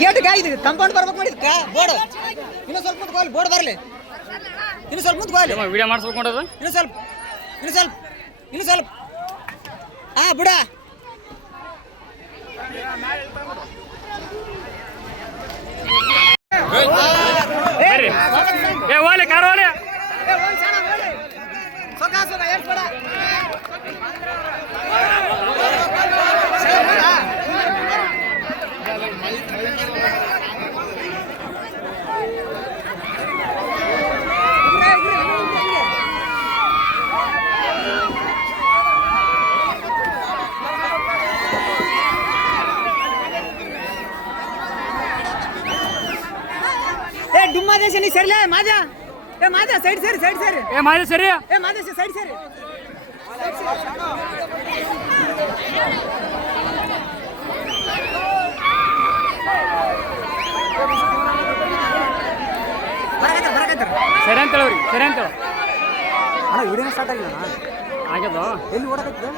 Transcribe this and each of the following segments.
Gate ಇದು compound ಬರ್ಬೇಕು ಮಾಡಿದ್ಕ board ಇನ್ನು ಸ್ವಲ್ಪ ಮುಂದೆ ಹೋಗಲಿ ಬೋರ್ಡ್ ಬರಲಿ ಇನ್ನು ಸ್ವಲ್ಪ ಮುಂದೆ ಹೋಗಲಿ ವಿಡಿಯೋ ಮಾಡಿಸ್ಬೇಕು ನೋಡೋದು ಇನ್ನು ಸ್ವಲ್ಪ ಇನ್ನು ಸ್ವಲ್ಪ ಇನ್ನು ಸ್ವಲ್ಪ ಹಾ ಬಿಡ ಓಲೆ ಕಾರ್ ಓಲೆ ಡುಮ್ಮಾ ದೇಶ ನೀ ಸರಿಲೇ ಮಾಜಾ ಏ ಮಾಜಾ ಸೈಡ್ ಸೇರಿ ಏ ಮಾಜಾ ಸರಿ ಏ ಮಾಜಾ ಸೈಡ್ ಸೇರಿ ಸರಿ ಅಂತ ಹೇಳವ್ರಿ ಸರಿ ಅಂತ ಅಣ್ಣ ವಿಡಿಯೋ ಸ್ಟಾರ್ಟ್ ಆಗಿಲ್ಲ ಆಗ್ಯದ ಎಲ್ಲಿ ಓಡಕತ್ತಿದ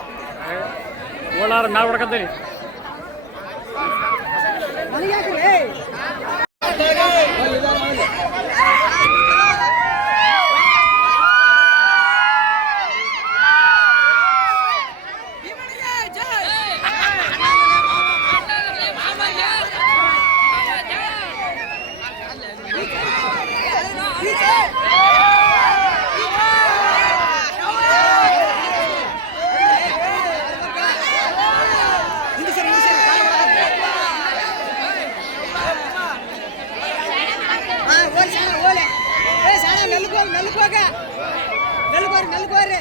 ಓಲಾರ ಮ್ಯಾಲ ಹೊಡ್ಕತ್ತೇರಿ ನನಗೆ ಯಾಕ್ರಿ ಮೆಲ್ಕೋರಿ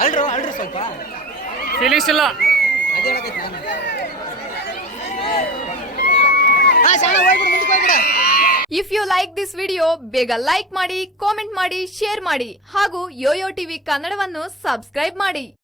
ಅಲ್ರಿ ಸ್ವಲ್ಪ ಫೀಲಿಂಗ್ಸ್ ಇಲ್ಲ ಅದೇ ಹೇಳಕೈತಿ ನಾನು ಹಾ ಶಾಣ ಹೋಗ್ಬಿಡು ಮುಂದಕ್ಕೆ ಹೋಗ್ಬಿಡ if you like this video ಬೇಗ ಲೈಕ್ ಮಾಡಿ ಕಾಮೆಂಟ್ ಮಾಡಿ ಶೇರ್ ಮಾಡಿ ಹಾಗೂ ಯೋಯೋ ಟಿವಿ ಕನ್ನಡವನ್ನು ಸಬ್ಸ್ಕ್ರೈಬ್ ಮಾಡಿ.